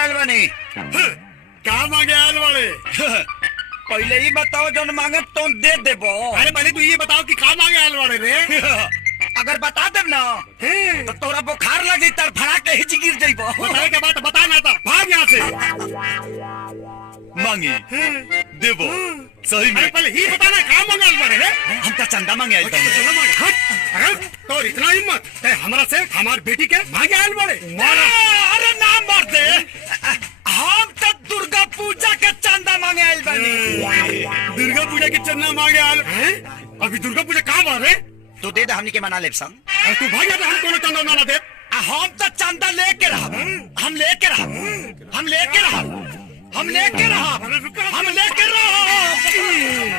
आयल बनी। क्या मांगे आयल वाले? पहले ही बताओ जो मांगे तो दे देबो। अरे पहले तू ये बताओ कि क्या मांगे आयल वाले रे? अगर बता देब ना तो तोरा बुखार लग जाई तर फड़ा के हिच गिर जाइबो। बताए के बात बता ना था, भाग यहाँ से। मांगी देबो सही में। अरे पहले ही बताना क्या मांगे आयल वाले रे? हम तो चंदा मांगे आयल बनी। चलो मांगे। हट, अरे तो इतना हिम्मत है हमारा से हमारी बेटी के मांगे आयल वाले? अरे ना मार दे। हम तो दुर्गा पूजा के चंदा मांगे आयल बनी। दुर्गा पूजा के चंदा मांगे आयल? अभी दुर्गा पूजा कहाँ बार है? तू दे दे हमनी के मना लेब संग। तू भाग जा, हम कोनो चंदा ना दे। हम तो चंदा लेके रहा। हम लेके रहा। हम लेके रहा। हम लेके रहा। हम लेके रहा।